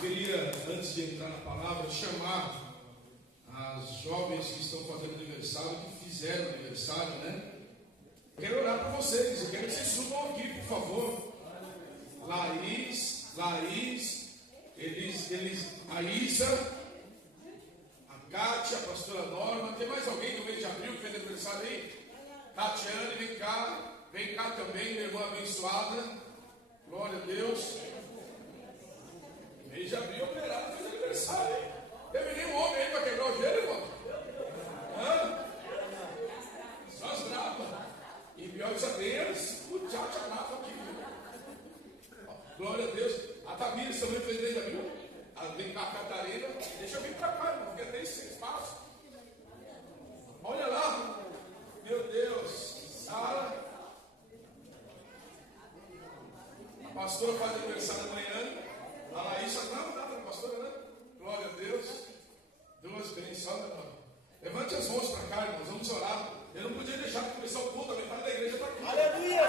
Queria, antes de entrar na palavra, chamar as jovens que estão fazendo aniversário, que fizeram aniversário, né? Quero orar por vocês, eu quero que vocês subam aqui, por favor. Laís, a Isa, a Kátia, a pastora Norma. Tem mais alguém do mês de abril que fez aniversário aí? Tatiane, vem cá também, minha irmã abençoada. Glória a Deus. Mês de abril, operado, fez aniversário, hein? Teve nenhum homem aí para quebrar o gelo, irmão? Só as bravas. E pior que sabemos, o tchau brava aqui. Glória a Deus. A Tamires também fez mês de abril. Vem cá, a Catarina. Deixa eu vir para cá, irmão, porque tem esse espaço. Olha lá. Meu Deus. Sara. A pastora faz aniversário amanhã. A Laís, não dá para a pastora, né? Glória a Deus. Duas bênçãos, olha lá. Levante as mãos para cá, irmãos, vamos orar. Eu não podia deixar de começar o culto, a metade da igreja está aqui. Aleluia!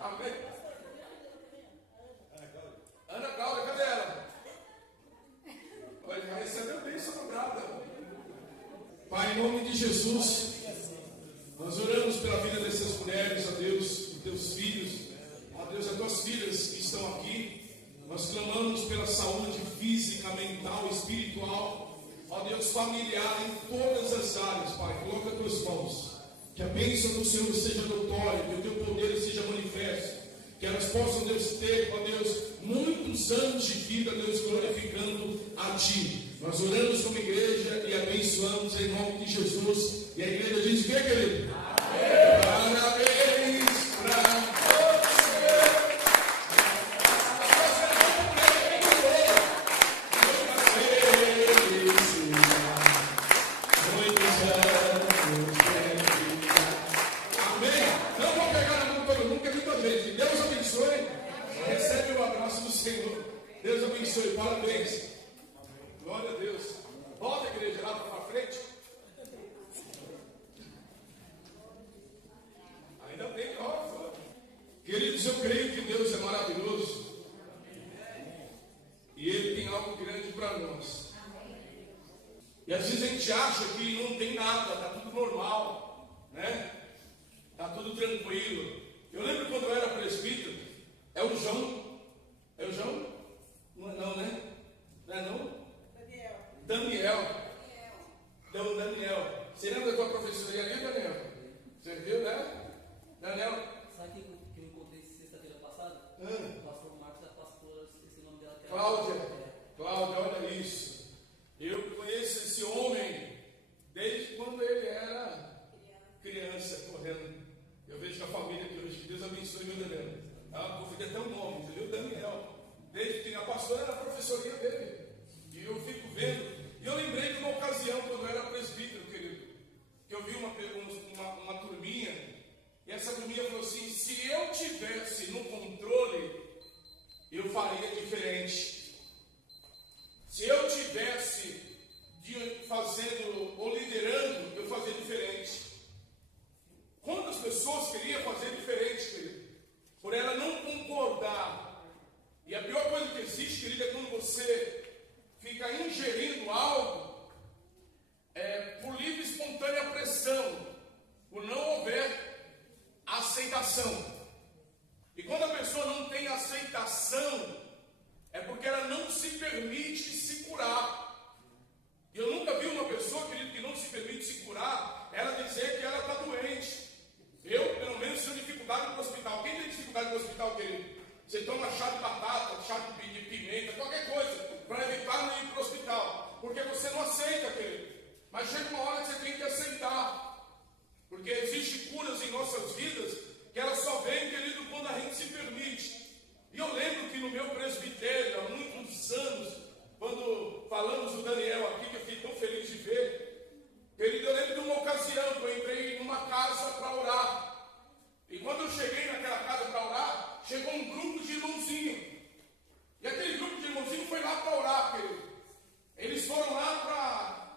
Amém. Ana Cláudia, cadê ela? Olha, já recebeu bênção dobrada. Pai, em nome de Jesus, nós oramos pela vida dessas mulheres, ó Deus, dos teus filhos, ó Deus, as tuas filhas que estão aqui. Nós clamamos pela saúde física, mental, espiritual, ó Deus, familiar, em todas as áreas, Pai. Coloca as tuas mãos. Que a bênção do Senhor seja notória, que o teu poder seja manifesto. Que elas possam, Deus, ter, ó Deus, muitos anos de vida, Deus, glorificando a Ti. Nós oramos como igreja e abençoamos em nome de Jesus. E a igreja diz o que, querido? Amém. Parabéns para Deus abençoe, parabéns. Glória a Deus. Volta a igreja lá para frente. Ainda bem, ó. Queridos, eu creio que Deus é maravilhoso. E Ele tem algo grande para nós. E às vezes a gente acha que não tem nada, está tudo normal, né? Está tudo tranquilo. Eu lembro quando eu era presbítero, é o João. É o João? Não, né? Não é não? Daniel. Você lembra da tua professoria ali, Daniel? Você viu, né? Daniel. Sabe que eu encontrei sexta-feira passada? O pastor Marcos, a pastora, esqueci o nome dela. Cláudia, olha isso. Eu conheço esse homem desde quando ele era criança, correndo. Eu vejo que a família aqui hoje, que Deus abençoe, meu Daniel. Eu fui até o nome, entendeu? Daniel. Desde que a pastora era a professoria dele. E eu fico vendo. E eu lembrei de uma ocasião, quando eu era presbítero, querido, que eu vi uma turminha. E essa turminha falou assim: se eu tivesse no controle, eu faria diferente. Se eu tivesse fazendo ou liderando, eu fazia diferente. Quantas pessoas queriam fazer diferente, querido? Por ela não concordar. E a pior coisa que existe, querido, é quando você fica ingerindo algo por livre e espontânea pressão, por não houver aceitação. E quando a pessoa não tem aceitação, é porque ela não se permite se curar. E eu nunca vi uma pessoa, querido, que não se permite se curar, ela dizer que ela está doente. Eu, pelo menos, tenho dificuldade no hospital. Quem tem dificuldade no hospital, querido? Você toma chá de batata, chá de pimenta, qualquer coisa, para evitar não ir para o hospital. Porque você não aceita, querido. Mas chega uma hora que você tem que aceitar. Porque existem curas em nossas vidas que elas só vêm, querido, quando a gente se permite. E eu lembro que no meu presbitério, há muitos anos, quando falamos do Daniel aqui, que eu fiquei tão feliz de ver, querido, eu lembro de uma ocasião que eu entrei numa casa para orar. E quando eu cheguei naquela casa para orar, chegou um grupo de irmãozinhos. E aquele grupo de irmãozinhos foi lá para orar, querido. Eles foram lá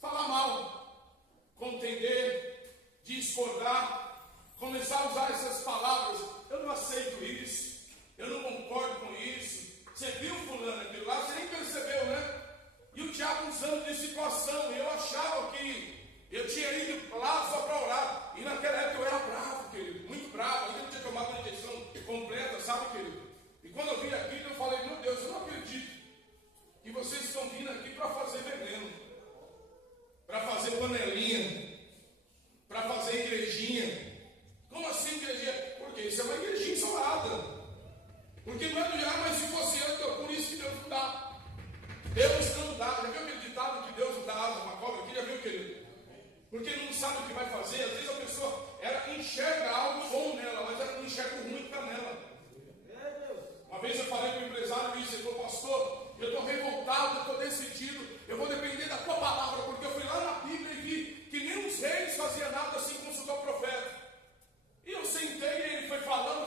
para falar mal, contender, discordar, começar a usar essas palavras. Eu não aceito isso, eu não concordo com isso. Você viu fulano? sabe o que vai fazer. Às vezes a pessoa, ela enxerga algo bom nela, mas ela não enxerga o ruim que está nela. Uma vez eu falei para o empresário, ele falou: pastor, eu estou revoltado, eu estou decidido, eu vou depender da tua palavra, porque eu fui lá na Bíblia e vi que nem os reis faziam nada sem consultar o profeta. E eu sentei e ele foi falando,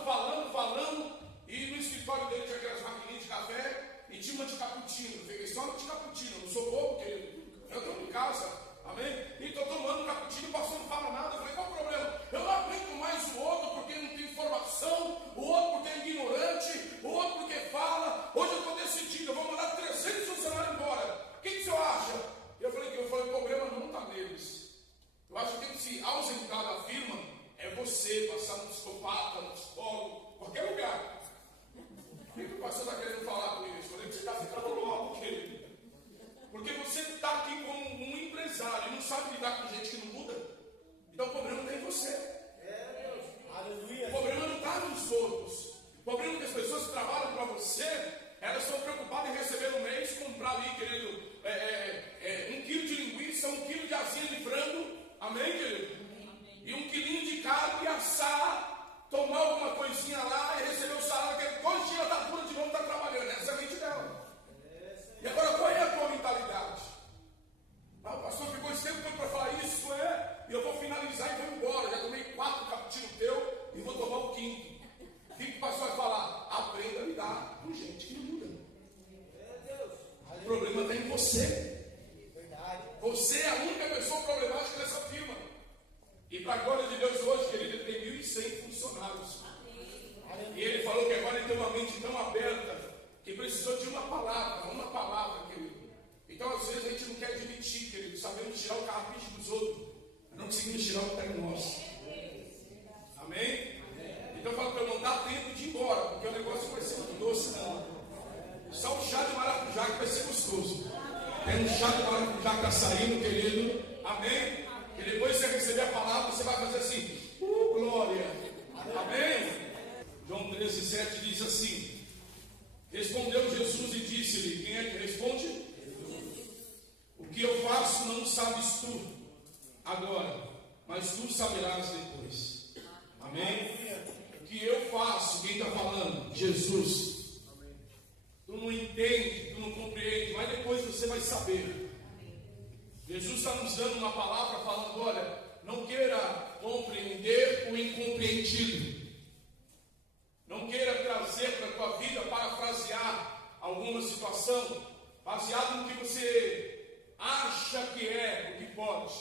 e no escritório dele tinha aquelas maquininhas de café e tinha uma de cappuccino. Eu peguei só uma de cappuccino, eu não sou bobo, querido, eu estou em casa, amém? E estou tomando cappuccino, o pastor não fala nada. Eu falei: qual o problema? Eu não aguento mais o outro porque não tem informação, o outro porque é ignorante, o outro porque fala. Hoje eu estou decidido, eu vou mandar 300 funcionários embora. O que o senhor acha? Eu falei: o problema não está neles. Eu acho que tem que se ausentar da firma, é você, passar no psicopata, no psicólogo, qualquer lugar. O que o pastor está querendo falar com isso? Eu falei: você está ficando louco, querido. Porque você está aqui como um empresário e não sabe lidar com gente que não muda. Então o problema está em você. O problema não está nos outros. O problema é que as pessoas que trabalham para você, elas estão preocupadas em receber no mês, comprar ali, querido, 1 quilo de linguiça, 1 quilo de asinha de frango, amém, querido? E 1 quilinho de carne, e assar, tomar alguma coisinha lá e receber o salário, que 2 dias da dura de novo está trabalhando. Essa é a mente dela. E agora, qual é a tua mentalidade? Ah, o pastor ficou esse tempo todo para falar isso, e eu vou finalizar e vou embora. Já tomei 4 cappuccinos teu e vou tomar o 5º. O que o pastor vai falar? Aprenda a lidar com gente que não muda. O problema está em você. Você é a única pessoa problemática dessa firma. E para a glória de Deus, hoje, querido, ele tem 1.100 funcionários. E ele falou que agora ele tem uma mente tão aberta que precisou de uma palavra, querido. Então, às vezes, a gente não quer admitir, querido, sabemos tirar o carrapicho dos outros, mas não conseguimos tirar o que está em nós. Amém? Então, eu falo para eu não dar tempo de ir embora, porque o negócio vai ser muito doce, não. Só um chá de maracujá que vai ser gostoso. Tem um chá de maracujá que está saindo, querido. Amém? E depois você receber a palavra, você vai fazer assim: glória. Amém? João 13,7 diz assim: respondeu Jesus e disse-lhe. Quem é que responde? Jesus. O que eu faço não sabes tu agora, mas tu saberás depois. Amém? O que eu faço, quem está falando? Jesus. Tu não entende, tu não compreende, mas depois você vai saber. Jesus está nos dando uma palavra falando: olha, não queira compreender o incompreendido. Não queira trazer para a tua vida, parafrasear alguma situação, baseado no que você acha que é, o que pode.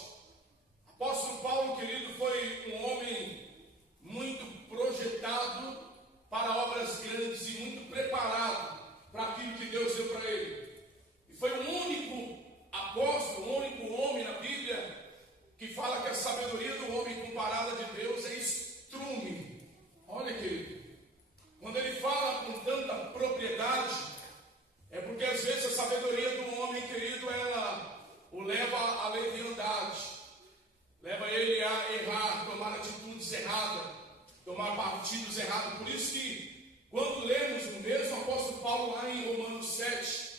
Apóstolo Paulo, querido, foi um homem muito projetado para obras grandes e muito preparado para aquilo que Deus deu para ele. E foi o único apóstolo, o único homem na Bíblia que fala que a sabedoria do homem comparada de Deus é estrume. Olha, querido, quando ele fala com tanta propriedade, é porque às vezes a sabedoria do homem, querido, ela o leva à leviandade, leva ele a errar, tomar atitudes erradas, tomar partidos errados. Por isso que quando lemos o mesmo apóstolo Paulo lá em Romanos 7,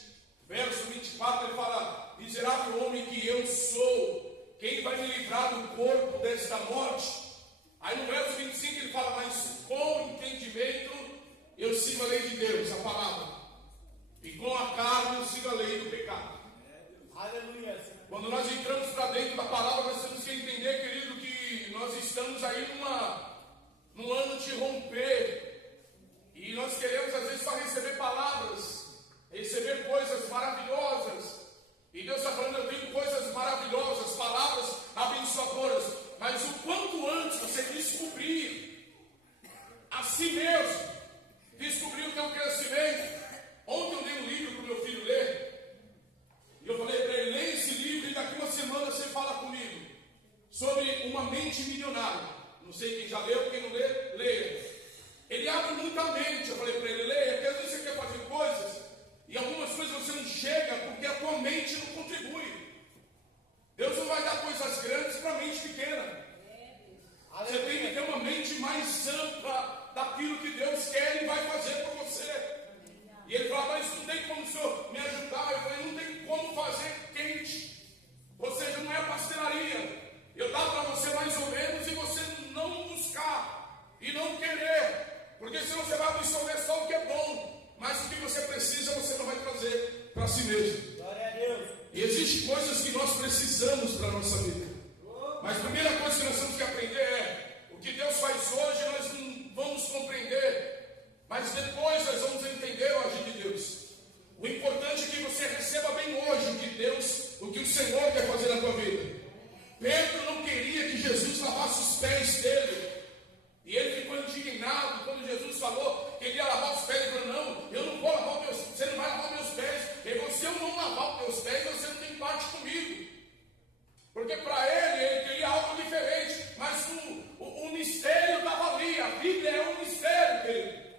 verso 24, ele fala: miserável homem que eu sou, quem vai me livrar do corpo desta morte? Aí no verso 25 ele fala: mas com entendimento eu sigo a lei de Deus, a palavra, e com a carne eu sigo a lei do pecado. Aleluia. Quando nós entramos para dentro da palavra, nós temos que entender, querido, que nós estamos aí num ano de romper, e nós queremos às vezes só receber palavras, receber coisas maravilhosas. E Deus está falando: eu tenho coisas maravilhosas, palavras abençoadoras, mas o quanto antes você descobrir a si mesmo, descobrir o teu crescimento, si mesmo. Glória a Deus. E existem coisas que nós precisamos para a nossa vida. Mas a primeira coisa que nós temos que aprender é: o que Deus faz hoje nós não vamos compreender, mas depois nós vamos entender o agir de Deus. O importante é que você receba bem hoje o que o Senhor quer fazer na tua vida. Pedro não queria que Jesus lavasse os pés dele. E ele ficou indignado quando Jesus falou que ele ia lavar os pés. Ele falou: não, eu não vou lavar os meus pés, você não vai lavar meus pés. Ele falou: se eu não lavar os meus pés, você não tem parte comigo. Porque para ele queria algo diferente. Mas o mistério estava ali. A Bíblia é um mistério, querido.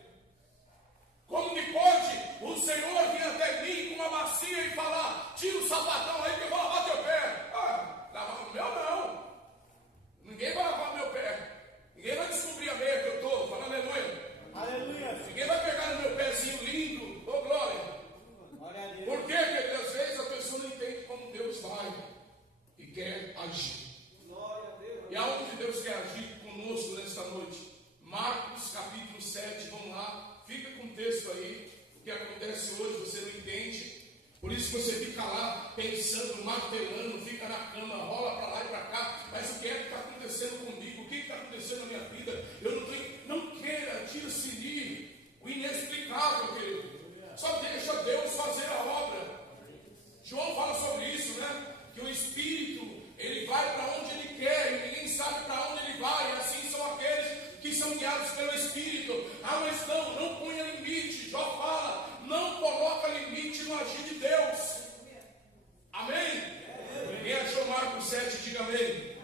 Como que pode o Senhor vir até mim com uma bacia e falar: tira o sapatão aí que eu vou lavar teu pé? Lavar o meu não. Ninguém vai lavar o meu pé. Ninguém vai descobrir a meia que eu estou. Fala aleluia. Aleluia. Ninguém vai pegar no meu pezinho lindo. Ô glória. Glória a Deus. Por quê? Porque às vezes a pessoa não entende como Deus vai e quer agir. Glória a Deus. E aonde Deus quer agir conosco nesta noite? Marcos capítulo 7, vamos lá. Fica com o texto aí. O que acontece hoje você não entende. Por isso você fica lá pensando, martelando, fica na cama, rola para lá e para cá. Mas o que é que está acontecendo comigo? O que está acontecendo na minha vida? Eu não queira, tira-se o inexplicável, querido. Só deixa Deus fazer a obra. João fala sobre isso, né? Que o Espírito, ele vai para onde ele quer e ninguém sabe para onde ele vai. E assim são aqueles que são guiados pelo Espírito. Mas não ponha limite. Jó fala: não coloca limite no agir de Deus. Amém? Quem achou Marcos 7, diga amém.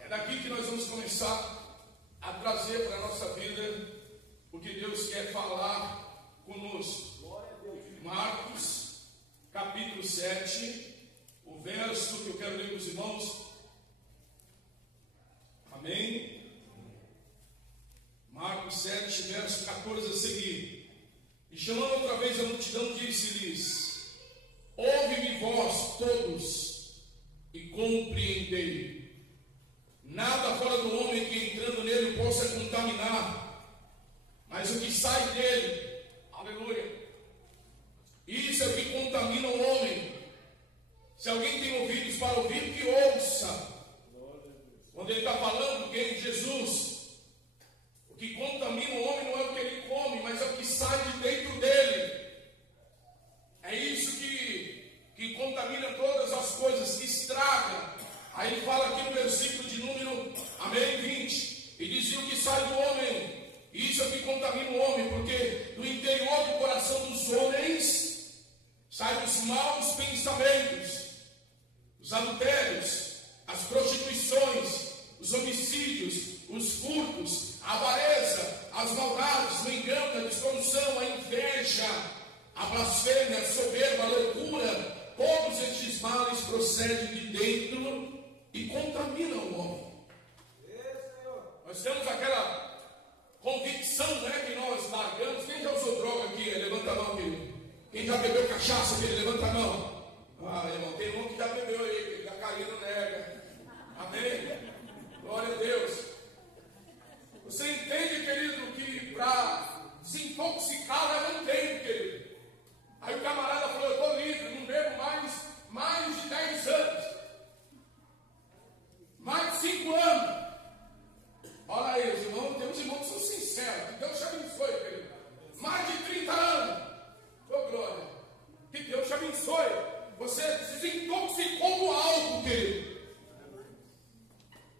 É daqui que nós vamos começar a trazer para a nossa vida o que Deus quer falar conosco. Marcos capítulo 7, o verso que eu quero ler com os irmãos. Amém? Marcos 7, verso 14 a seguir. E chamando outra vez a multidão, disse-lhes: ouve-me vós todos e compreendei. Nada fora do homem que entrando nele possa contaminar, mas o que sai dele, aleluia, isso é o que contamina o homem. Se alguém tem ouvidos para ouvir, que ouça. Quando ele está falando, quem? Jesus. O que contamina o homem não é o que ele come, mas é o que sai de dentro dele. É isso que contamina todas as coisas, que estraga. Aí ele fala aqui no versículo de número, amém, 20. E dizia: o que sai do homem, isso é o que contamina o homem, porque do interior do coração dos homens saem os maus pensamentos, os adultérios, as prostituições, os homicídios, os furtos, a avareza, as maldades, o engano, a dissolução, a inveja, a blasfêmia, a soberba, a loucura. Todos estes males procedem de dentro e contaminam o homem. Nós temos aquela convicção, né, que nós largamos. Quem já usou droga aqui? Levanta a mão, querido. Quem já bebeu cachaça, querido? Levanta a mão. Irmão, tem um que já bebeu aí, que já caiu, não nega. Amém? Glória a Deus. Você entende, querido, que para desintoxicar leva um tempo, querido. Aí o camarada falou: eu estou livre, não bebo mais de 10 anos. Mais de 5 anos. Olha aí, os irmãos, tem uns irmãos que são sinceros. Que Deus te abençoe, querido. Mais de 30 anos. Ô glória. Que Deus te abençoe. Você se desintoxicou do álcool, querido.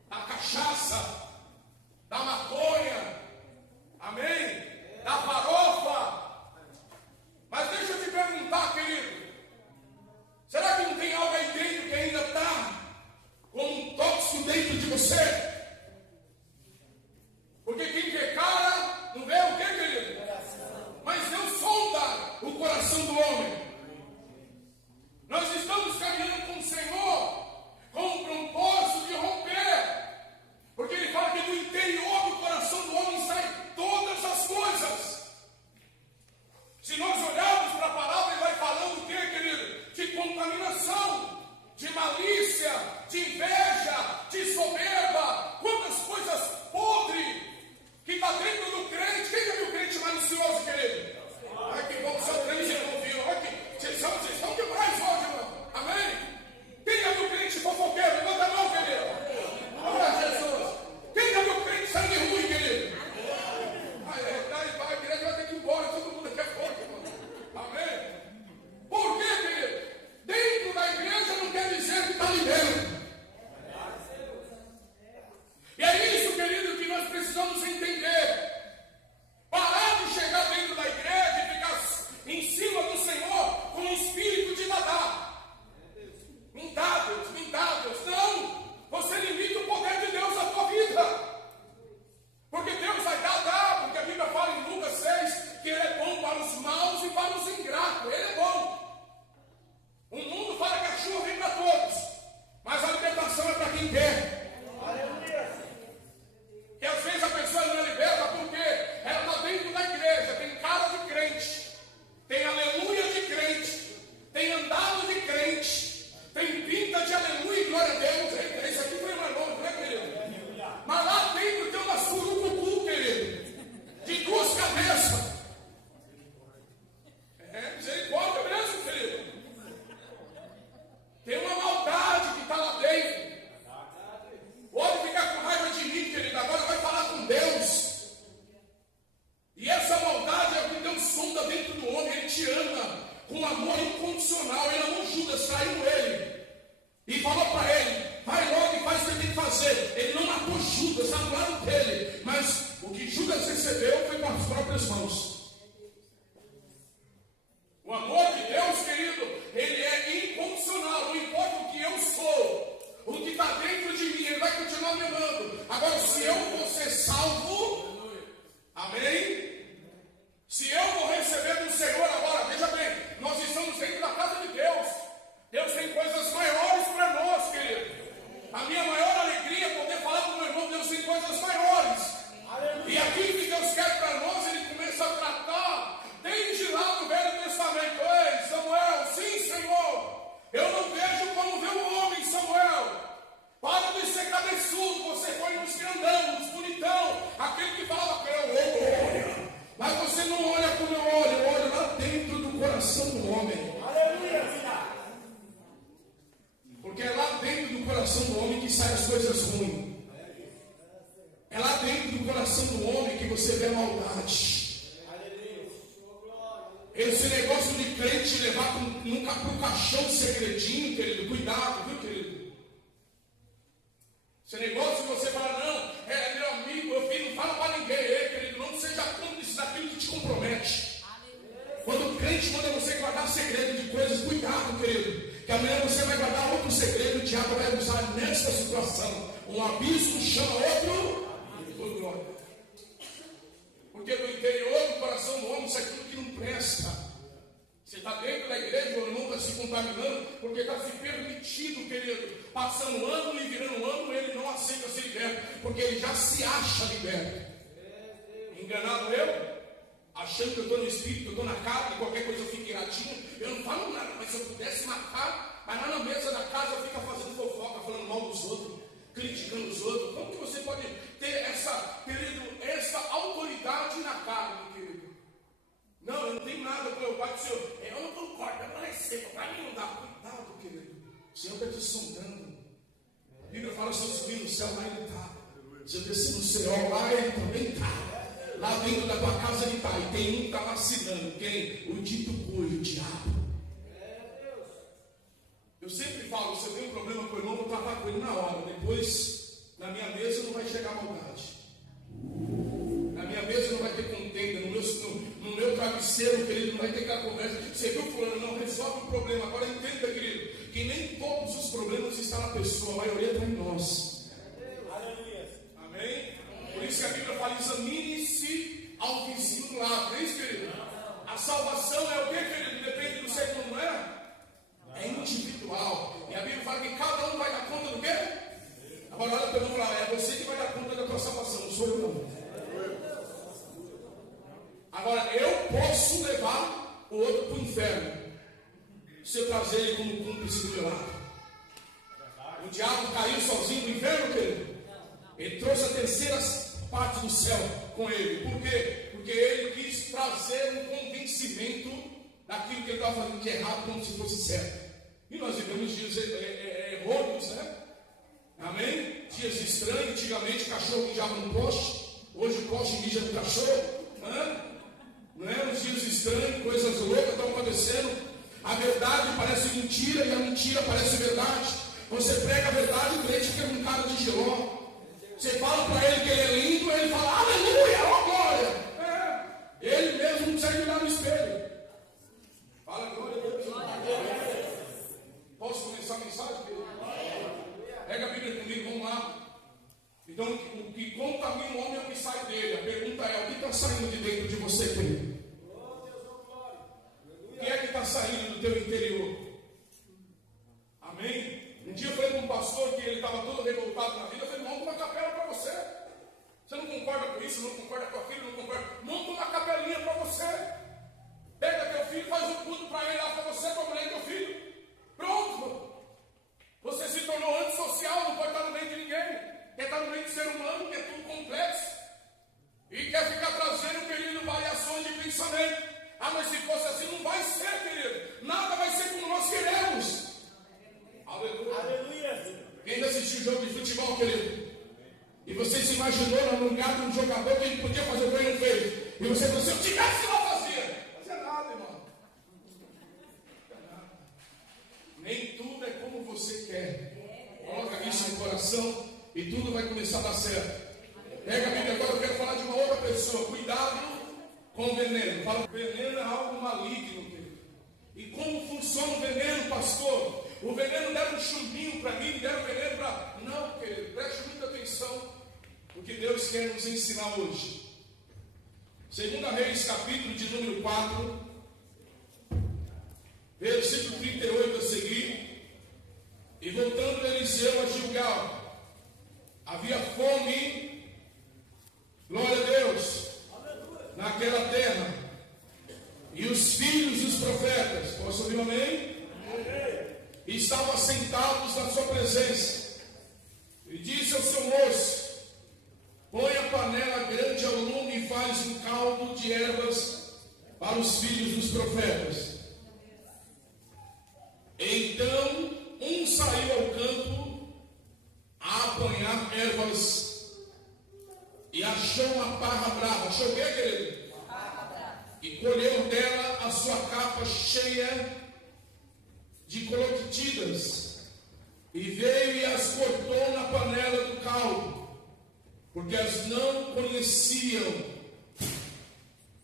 Da cachaça, da maconha, amém? Da farofa. Mas deixa eu te perguntar, querido, será que não tem algo aí dentro que ainda está com um tóxico dentro de você? Porque quem vê cara não vê o que, querido? Mas Deus sonda o coração do homem. Nós estamos caminhando com o Senhor com o propósito de romper. Porque ele fala que do interior do coração do homem saem todas as coisas. Se nós olharmos para a palavra, ele vai falando o que, querido? De contaminação, de malícia, de inveja, de soberba. Quantas coisas podres que está dentro do crente. Quem já viu crente malicioso, querido? Ai, que bom que seu crente não viu. Ai, que realmente ama com amor incondicional. Ele amou Judas, traiu ele. E falou para ele, vai logo e faz o que tem que fazer. Ele não matou Judas, está do lado dele. Mas o que Judas recebeu foi com as próprias mãos. O amor de Deus, querido, ele é incondicional. Não importa o que eu sou, o que está dentro de mim, ele vai continuar me amando. Agora, se eu vou ser salvo, amém? Se eu vou receber do Senhor agora, veja bem, nós estamos dentro da casa de Deus. Deus tem coisas maiores para nós, querido. A minha maior alegria é poder falar para o meu irmão, Deus tem coisas maiores. E aquilo que Deus quer para nós, Ele começa a tratar desde lá do Velho Testamento. Ei, Samuel, sim, Senhor. Eu não vejo como vê o homem, Samuel. Para de ser cabeçudo, você foi nos grandão, nos bonitão, aquele que falava que eu olho. Mas você não olha como eu olho lá dentro do coração do homem. Aleluia. Porque é lá dentro do coração do homem que saem as coisas ruins. É lá dentro do coração do homem que você vê a maldade. Esse negócio de crente levar nunca para o caixão segredinho, querido, cuidado, viu, querido? Esse negócio de você falar, não, é meu amigo, meu filho, não fala para ninguém, querido, não seja cúmplice daquilo que te compromete. Quando o crente manda você guardar segredo de coisas, cuidado, querido. Que amanhã você vai guardar outro segredo, o diabo vai usar nesta situação. Um abismo chama outro por glória. Porque do interior do coração do homem, isso é aquilo que não presta. Você está dentro da igreja, o irmão está se contaminando, porque está se permitindo, querido. Passando ano e virando ano, ele não aceita ser liberto, porque ele já se acha liberto. Enganado eu? Achando que eu estou no espírito, que eu estou na carne, qualquer coisa eu fico iradinho, eu não falo nada, mas se eu pudesse matar, mas lá na mesa da casa fica fazendo fofoca, falando mal dos outros, criticando os outros. Como que você pode ter essa autoridade na carne, querido? Não, eu não tenho nada com o pai do Senhor. Eu não concordo, eu não recebo, para mim não dá. Cuidado, querido. O Senhor está te sondando. A Bíblia fala, se eu subir no céu, lá ele está. Se eu descer no céu, lá ele também está. Lá dentro da tua casa ele está. E tem um que está vacilando. Quem? O dito cujo, o diabo. Eu sempre falo, se eu tenho um problema com o irmão, eu vou tratar com ele na hora. Depois, na minha mesa não vai chegar maldade. Na minha mesa não vai ter contenda. No meu travesseiro, querido, não vai ter aquela conversa. Você viu fulano, não resolve o problema. Agora entenda, querido, que nem todos os problemas estão na pessoa. A maioria está em nós. Amém? Por isso que a Bíblia fala, examine-se ao vizinho do lado. É isso, querido? A salvação é o que, querido? Depende do ser, não é? É individual. E a Bíblia fala que cada um vai dar conta do quê? Agora olha para o irmão lá, é você que vai dar conta da tua salvação, não sou eu não. Agora eu posso levar o outro para o inferno se eu trazer ele como cúmplice do meu lado. O diabo caiu sozinho no inferno, querido. Ele trouxe a terceira parte do céu com ele. Por quê? Porque ele quis trazer um convencimento daquilo que ele estava fazendo de errado, como se fosse certo. E nós vivemos dias errôneos, né? Amém? Dias estranhos. Antigamente o cachorro mijava no poste. Hoje o poste mija no cachorro. Não é? Uns dias estranhos, coisas loucas estão acontecendo. A verdade parece mentira e a mentira parece verdade. Você prega a verdade e o crente fica com cara de giló. Você fala para ele que ele é lindo, ele fala, aleluia, ó glória. Ele mesmo não consegue olhar no espelho. Fala glória a Deus. Posso começar a mensagem? Pega a Bíblia comigo, vamos lá. Então, o que contamina o homem é o que sai dele. A pergunta é, o que está saindo de dentro de você, querido? O que é que está saindo do teu interior? Amém? Um dia eu falei com um pastor que ele estava todo revoltado na vida. Eu falei, monta uma capela para você. Você não concorda com isso, não concorda com a filha, não concorda? Monta uma capelinha para você. Pega teu filho, faz um culto para ele lá para você, para a mulher e teu filho. Pronto. Você se tornou antissocial, não pode estar no meio de ninguém. Quer estar no meio do ser humano, que é tudo complexo. E quer ficar trazendo, querido, variações de pensamento. Ah, mas se fosse assim, não vai ser, querido. Nada vai ser como nós queremos. Aleluia. Aleluia. Quem ainda assistiu jogo de futebol, querido? E você se imaginou no lugar de um jogador que ele podia fazer o que ele não fez. E você pensou, se eu tivesse, eu não fazia. Não fazia nada, irmão. você quer. Coloca isso no coração e tudo vai começar a dar certo. Pega a Bíblia agora, eu quero falar de uma outra pessoa. Cuidado com o veneno. Fala, veneno é algo maligno, querido. E como funciona o veneno, pastor? O veneno deram um chumbinho para mim, deram veneno para... Não, querido, preste muita atenção no que Deus quer nos ensinar hoje. 2 Reis, capítulo de número 4, versículo 38 a seguir. E voltando Eliseu a Gilgal, havia fome, glória a Deus, naquela terra. E os filhos dos profetas, posso ouvir um amém? Estavam sentados na sua presença. E disse ao seu moço: põe a panela grande ao lume e faz um caldo de ervas para os filhos dos profetas. Então um saiu ao campo a apanhar ervas e achou uma parra brava. Achou o que, querido? E colheu dela a sua capa cheia de coloquitidas, e veio e as cortou na panela do caldo, porque as não conheciam.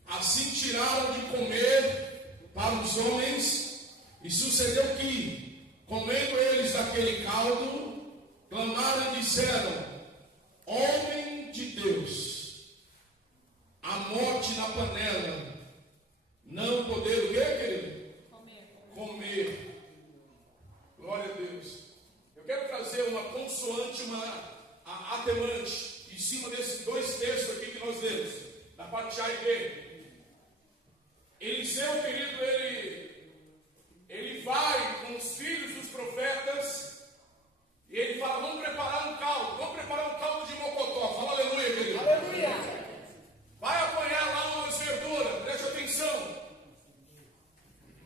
Assim tiraram de comer para os homens, e sucedeu que, comendo eles daquele caldo, clamaram e disseram: homem de Deus, a morte na panela, não poder o quê, querido? Comer. Glória a Deus. Eu quero trazer uma consoante, uma atemante, em cima desses dois textos aqui que nós lemos, da parte A e B. Eliseu, querido, ele vai com os filhos dos profetas e ele fala: vamos preparar um caldo de mocotó. Fala aleluia, querido. Aleluia. Vai apanhar lá umas verduras, preste atenção.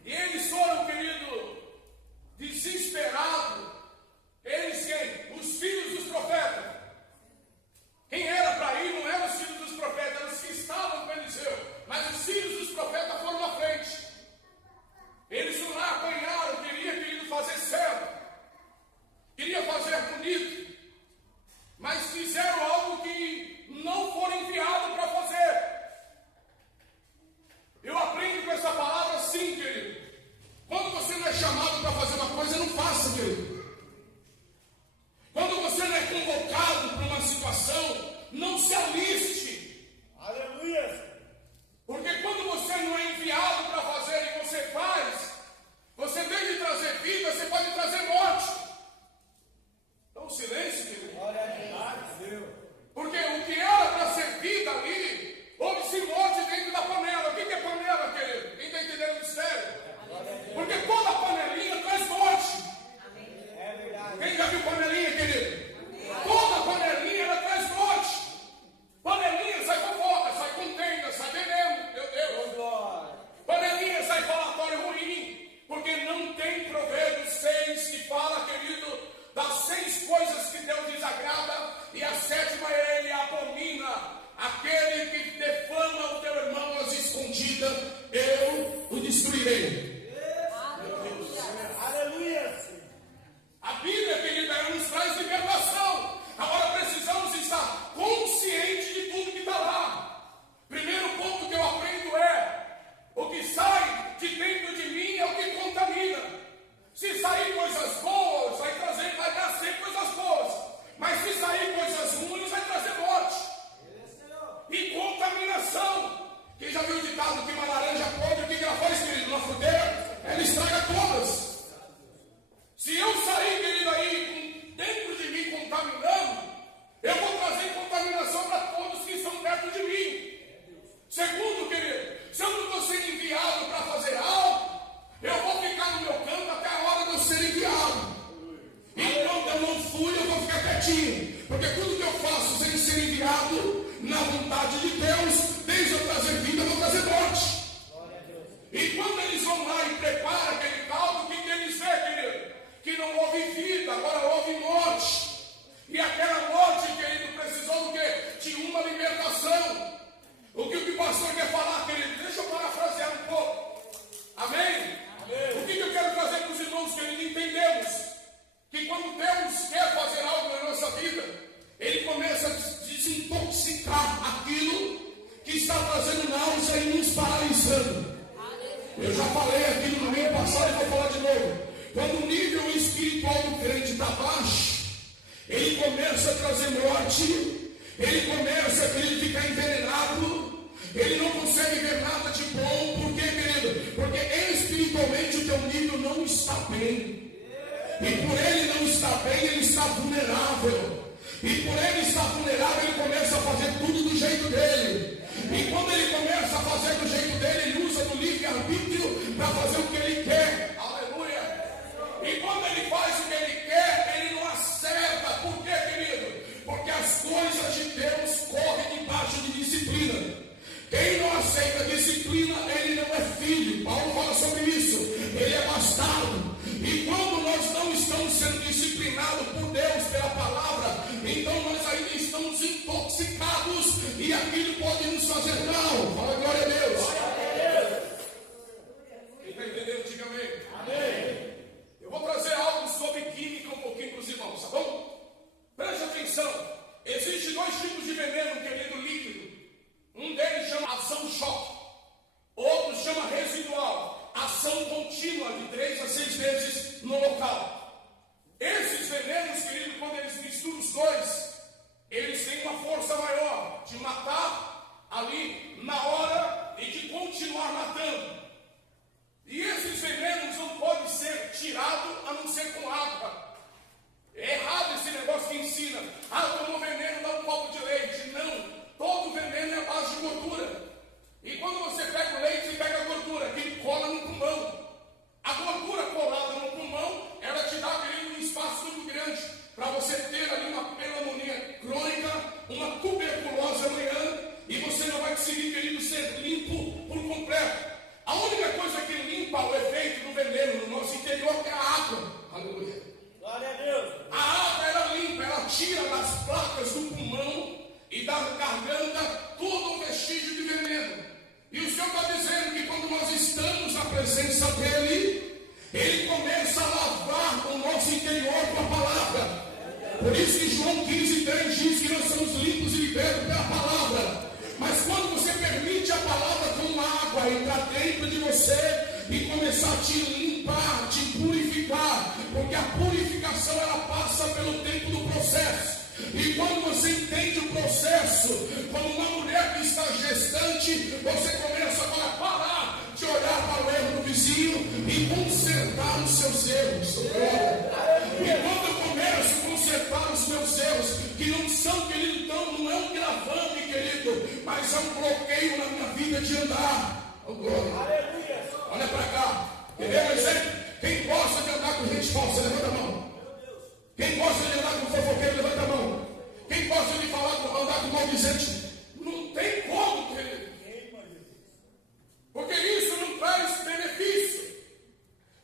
E eles foram, querido, desesperados. Eles quem? Os filhos dos profetas. Quem era para ir não eram os filhos dos profetas, eram os que estavam com Eliseu. Mas os filhos dos profetas foram na frente. Eles foram lá, apanharam, queriam fazer certo, queria fazer bonito, mas fizeram algo que não foram enviados para fazer. Eu aprendo com essa palavra assim, querido. Quando você não é chamado para fazer uma coisa, não faça, querido. Quando você não é convocado para uma situação, não se aliste. Aleluia. Porque quando você não é enviado para fazer e você faz, você, em vez de trazer vida, você pode trazer morte. Então, silêncio, querido. Glória a Deus. Porque o que era para ser vida ali, houve-se morte dentro da panela. O que é panela, querido? Quem está entendendo o mistério? Porque toda panelinha traz morte. É verdade. Quem já viu panelinha, querido? Toda panelinha ela traz morte. Panelinha sai fofoca, sai contenda, sai veneno. Meu Deus. Glória. Panelinha sai falatório ruim. Porque não tem Provérbios 6 que fala, querido, das 6 coisas que Deus desagrada. E a 7ª ele abomina. Aquele que defama o teu irmão às escondidas, eu o destruirei. Aleluia. A Bíblia, querida, ela nos traz libertação. Agora precisamos estar conscientes de tudo que está lá. Primeiro ponto que eu aprendo é: o que sai de dentro de mim é o que contamina. Se sair coisas boas, vai dar sempre coisas boas. Mas se sair coisas ruins, vai trazer morte e contaminação. Quem já viu o ditado que uma laranja podre, o que ela faz, querido? Na fruteira, ela estraga todas. Se eu sair, querido, aí dentro de mim contaminando, eu vou trazer contaminação para todos que estão perto de mim. Segundo, querido, se eu não estou sendo enviado para fazer algo, eu vou ficar no meu canto até a hora de eu ser enviado. Enquanto eu não fui, eu vou ficar quietinho. Porque tudo que eu faço sem ser enviado na vontade de Deus, desde eu trazer vida, eu vou trazer morte. E quando eles vão lá e preparam aquele caldo, o que eles veem, querido? Que não houve vida, agora houve morte. E aquela morte, querido, precisou do quê? De uma libertação. O que o pastor quer falar, querido? Deixa eu parafrasear um pouco. Amém? Amém. O que eu quero trazer para os irmãos, querido? Entendemos falei aqui no domingo passado e vou falar de novo. Quando o nível espiritual do crente está baixo, ele começa a trazer morte, ele começa a ficar envenenado, ele não consegue ver nada de bom. Por quê, querido? Porque espiritualmente o teu nível não está bem. E por ele não estar bem, ele está vulnerável. E por ele estar vulnerável, ele começa a fazer tudo do jeito dele. E quando ele começa a fazer do jeito dele, ele usa do livre-arbítrio para fazer o que ele quer. Aleluia! E quando ele faz o que ele quer, ele não acerta. Por quê, querido? Porque as coisas de Deus correm debaixo de disciplina. Quem não aceita disciplina, ele não é filho. Paulo fala sobre isso. Ele é bastardo. E quando nós não estamos sendo disciplinados por Deus pela palavra, então nós ainda estamos intoxicados e aquilo pode nos fazer mal. Fala glória a Deus. Glória a Deus. Quem está entendendo, diga amém. Amém. Eu vou trazer algo sobre química um pouquinho para os irmãos, tá bom? Preste atenção. Existem dois tipos de veneno, querido, líquido. Um deles chama ação choque. Outro chama residual. Ação contínua de 3 a 6 vezes no local. Esses venenos, querido, quando eles misturam os dois, eles têm uma força maior de matar ali na hora e de continuar matando. E esses venenos não podem ser tirados a não ser com água. É errado esse negócio que ensina: tomou veneno, dá um copo de leite. Não, todo veneno é a base de gordura. E quando você pega o leite e pega a gordura, que cola no pulmão. A gordura colada no pulmão, ela te dá um espaço muito grande para você ter ali uma pneumonia crônica, uma tuberculose amanhã, e você não vai conseguir, querido, ser limpo por completo. A única coisa que limpa o efeito do veneno no nosso interior é a água. Aleluia. Glória a Deus. A água, ela limpa, ela tira das placas do pulmão e da garganta todo o vestígio de veneno. E o Senhor está dizendo que quando nós estamos na presença dEle, Ele começa a lavar o nosso interior com a palavra. Por isso que João 15:3 diz que nós somos limpos e libertos pela palavra. Mas quando você permite a palavra como água entrar dentro de você e começar a te limpar, te purificar, porque a purificação ela passa pelo tempo do processo. E quando você entende o processo, como uma mulher que está gestante, você começa a parar de olhar para o erro do vizinho e consertar os seus erros. E quando eu começo a consertar os meus erros, que não são, querido, então não é um gravame, querido, mas é um bloqueio na minha vida de andar. Oh, glória. Olha para cá. Quer ver um exemplo? Quem gosta de andar com gente falsa, levanta a mão. Quem gosta de andar com fofoqueiro, levanta a mão. Quem gosta de andar com maldizente, não tem como, querido. Porque isso não traz benefício.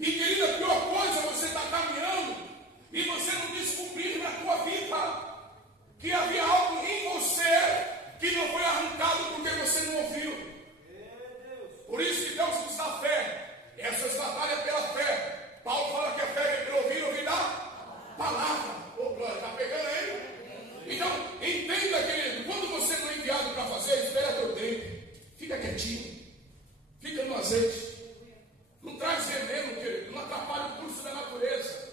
E, querido, a pior coisa é você estar caminhando e você não descobrir na tua vida que havia algo em você que não foi arrancado porque você não ouviu. Por isso que Deus nos dá fé. Essas batalhas pela fé. Paulo fala que a fé é pelo ouvir da palavra. Ô, glória, está pegando aí? Então, entenda, querido, quando você não é enviado para fazer, espera teu tempo. Fica quietinho. Fica no azeite. Não traz veneno, querido. Não atrapalha o curso da natureza.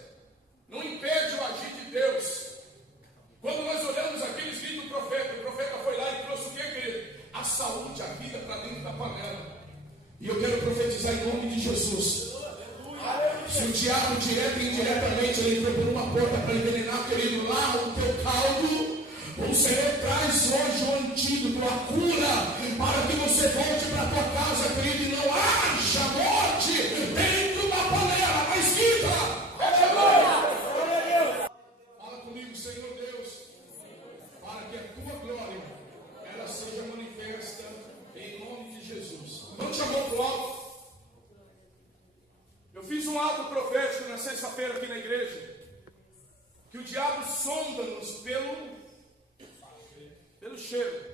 Não impede o agir de Deus. Quando nós olhamos aqueles vídeos do profeta, o profeta foi lá e trouxe o que, querido? A saúde, a vida para dentro da panela. E eu quero profetizar em nome de Jesus. Se o diabo direto e indiretamente ele entrou por uma porta para envenenar, querido, lá o teu caldo, o Senhor traz hoje o antídoto, a cura, para que você volte para a tua casa, querido, e não haja morte dentro da panela, mas quita. Fala comigo, Senhor Deus, para que a tua glória ela seja manifesta em nome de Jesus. Não te chamou para o alto. Eu fiz um ato profético na sexta-feira aqui na igreja, que o diabo sonda-nos pelo cheiro.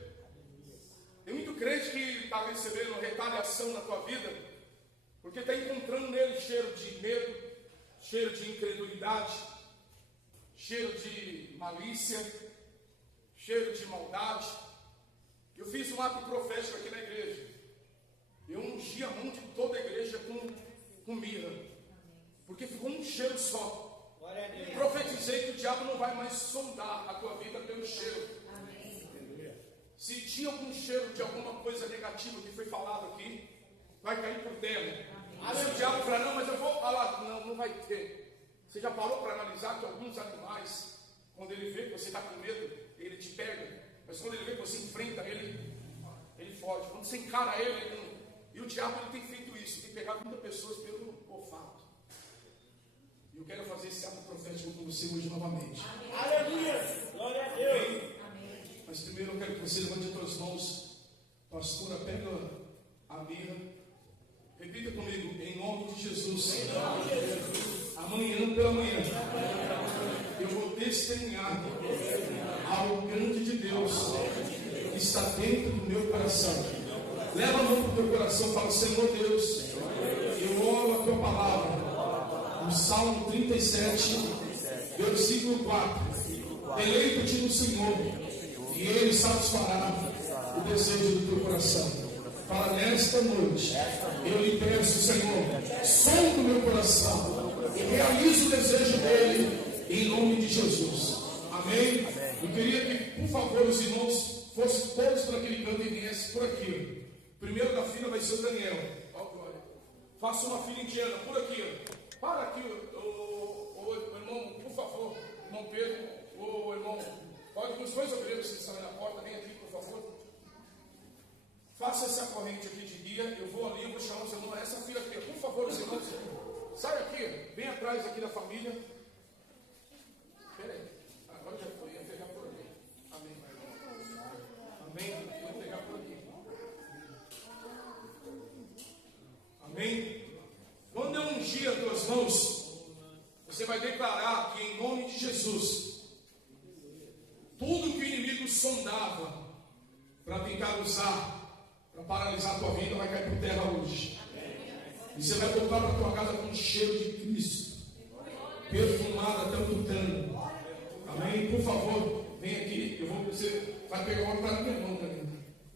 Tem muito crente que está recebendo retaliação na tua vida, porque está encontrando nele cheiro de medo, cheiro de incredulidade, cheiro de malícia, cheiro de maldade. Eu fiz um ato profético aqui na igreja. Eu ungi a mão de toda a igreja com cheiro só. Glória a Deus. Profetizei que o diabo não vai mais sondar a tua vida pelo cheiro. Se tinha algum cheiro de alguma coisa negativa que foi falado aqui, vai cair por terra. Se o diabo falar, não, mas eu vou falar, não vai ter. Você já parou para analisar que alguns animais, quando ele vê que você está com medo, ele te pega. Mas quando ele vê que você enfrenta ele foge. Quando você encara ele não. E o diabo ele tem feito isso, tem pegado muitas pessoas pelo olfato. E eu quero fazer esse ato profético com você hoje novamente. Aleluia. Glória a Deus. Amém? Mas primeiro eu quero que você levante as suas mãos. Pastora, pega a mirra. Repita comigo, em nome de Jesus. Amanhã pela manhã, eu vou testemunhar ao grande de Deus que está dentro do meu coração. Leva a mão para o teu coração e fala, Senhor Deus, eu oro a tua palavra. No Salmo 37, versículo 4. Deleita-te no Senhor, e Ele satisfará o desejo do teu coração. Para nesta noite, eu lhe peço, Senhor, som do meu coração e realize o desejo dele em nome de Jesus. Amém? Eu queria que, por favor, os irmãos fossem todos para aquele canto e viessem por aqui. Primeiro da fila vai ser o Daniel. Ó, glória. Faça uma fila indiana por aqui. Para aqui, o irmão, por favor, irmão Pedro, o irmão. Pode com os dois obreiros que estão aí na porta, vem aqui, por favor. Faça essa corrente aqui de guia. Eu vou ali, eu vou chamar os irmãos. Essa fila aqui, por favor, os irmãos. Sai aqui, vem atrás aqui da família. Espera aí. Agora já foi, ia pegar por aqui. Amém. Amém. Vou pegar por aqui. Amém. Quando eu ungir as tuas mãos, você vai declarar que em nome de Jesus, tudo que o inimigo sondava para tentar usar, para paralisar a tua vida, vai cair por terra hoje. E você vai voltar para a tua casa com um cheiro de Cristo, perfumado até o tutano. Amém? Por favor, vem aqui. Você vai pegar uma para minha mão, Daniel.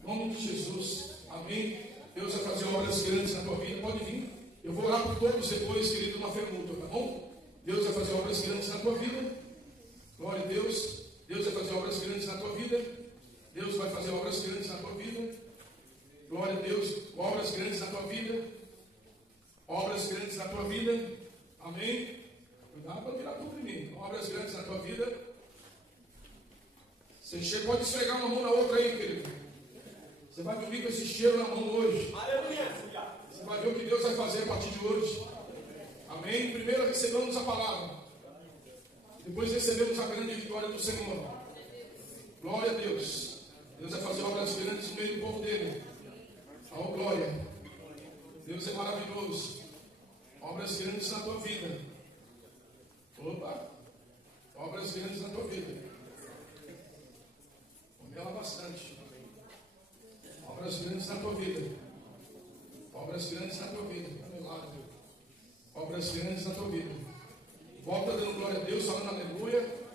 Em nome de Jesus. Amém? Deus vai fazer obras grandes na tua vida. Pode vir. Eu vou orar por todos depois, querido, na fé mútua, tá bom? Deus vai fazer obras grandes na tua vida. Glória a Deus. Deus vai fazer obras grandes na tua vida. Deus vai fazer obras grandes na tua vida. Glória a Deus. Obras grandes na tua vida. Obras grandes na tua vida. Amém? Cuidado para tirar tudo de mim. Obras grandes na tua vida. Você pode esfregar uma mão na outra aí, querido. Você vai dormir com esse cheiro na mão hoje. Aleluia. Você vai ver o que Deus vai fazer a partir de hoje. Amém? Primeiro recebemos a palavra. Depois recebemos a grande vitória do Senhor. Glória a Deus. Deus vai fazer obras grandes no meio do povo dele. Oh, glória. Deus é maravilhoso. Obras grandes na tua vida. Opa. Obras grandes na tua vida. Come ela bastante. Obras grandes na tua vida. Obras grandes na tua vida. Obras grandes na tua vida. Volta dando glória a Deus, falando aleluia.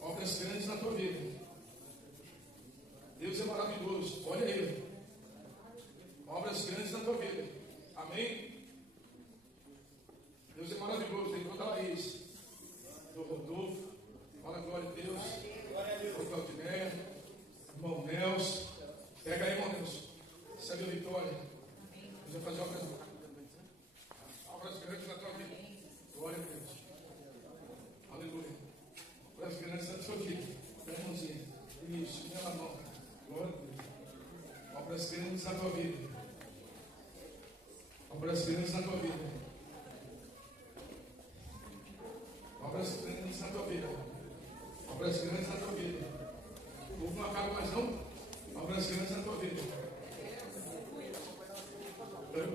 Obras grandes na tua vida. Deus é maravilhoso. Olha Ele. Obras grandes na tua vida. Amém? Deus é maravilhoso. Tem toda a raiz. Do Rodolfo. Fala glória a Deus. Do Claudiné. Irmão Nelson. Pega aí, irmão Nelson. Recebe a vitória. Deus vai fazer obras grandes na tua vida. Glória a Deus. Aleluia. Obras grandes na tua vida. Pega a mãozinha. Isso, minha na mão. Glória a Deus. Obras grandes na tua vida. Obras grandes na tua vida. Obras grandes na tua vida. Obras grandes na tua vida. O povo não acaba mais não. Obras grandes na tua vida.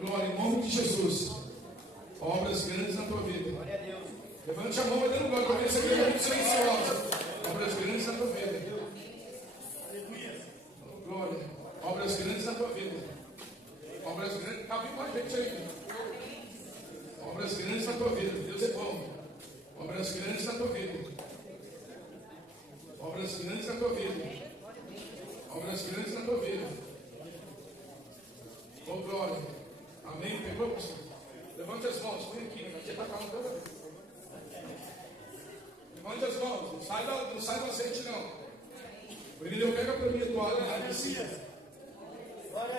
Glória em nome de Jesus. Obras grandes na tua vida. Glória a Deus. Levante a mão, vai dando glória. Talvez você é muito silenciosa. Obras grandes na tua vida. Glória. Obras grandes na tua vida. Obras grandes. Cabe mais gente aí. Obras grandes na tua vida. Deus é bom. Obras grandes na tua vida. Obras grandes na tua vida. Obras grandes na tua vida. Oh, glória. Amém. Pegou, pastor? Levante as mãos. Vem aqui. Aqui está calma toda vez. Levante as mãos, não sai do azeite não. Brilhou, pega para mim a toalha lá de cima.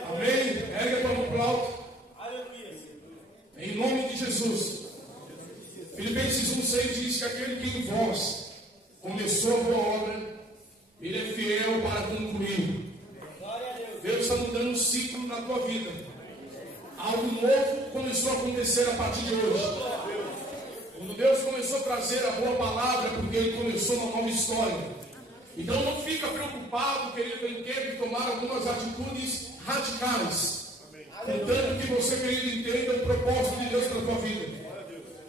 Amém? Erga a tua mão para o alto. Em nome de Jesus. Filipenses 1,6 diz que aquele que em vós começou a boa obra, ele é fiel para concluir. Deus está mudando um ciclo na tua vida. Algo novo começou a acontecer a partir de hoje. Quando Deus começou a trazer a boa palavra, porque Ele começou uma nova história. Então não fica preocupado, querido, em ter que tomar algumas atitudes radicais. Contanto que você, querido, entenda o propósito de Deus para a tua vida.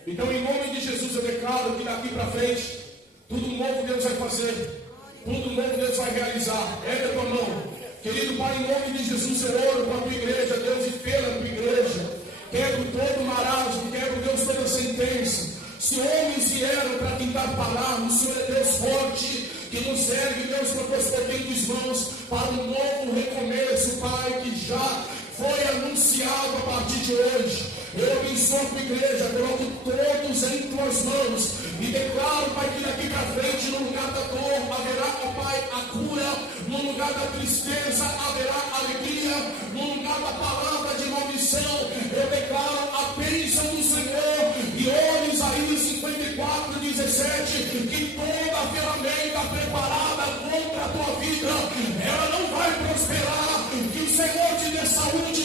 Então, em nome de Jesus, eu declaro que daqui para frente, tudo novo Deus vai fazer. Tudo novo Deus vai realizar. Erga a tua mão. Querido Pai, em nome de Jesus, eu oro para a tua igreja, Deus, e pela tua igreja. Quebro todo marasmo, quebro, Deus, toda sentença. Se homens vieram para tentar parar, o Senhor é Deus forte, que nos serve, Deus, com as tuas potentes mãos, para um novo recomeço, Pai, que já foi anunciado a partir de hoje. Eu abençoo a tua igreja, coloco todos em tuas mãos e declaro, Pai, que daqui para frente, no lugar da dor, haverá, ó Pai, a cura, no lugar da tristeza, haverá alegria, no lugar da palavra de maldição, eu declaro a bênção do Senhor. E olha Isaías 54:17, que toda a ferramenta preparada contra a tua vida, ela não vai prosperar. Que o Senhor te dê saúde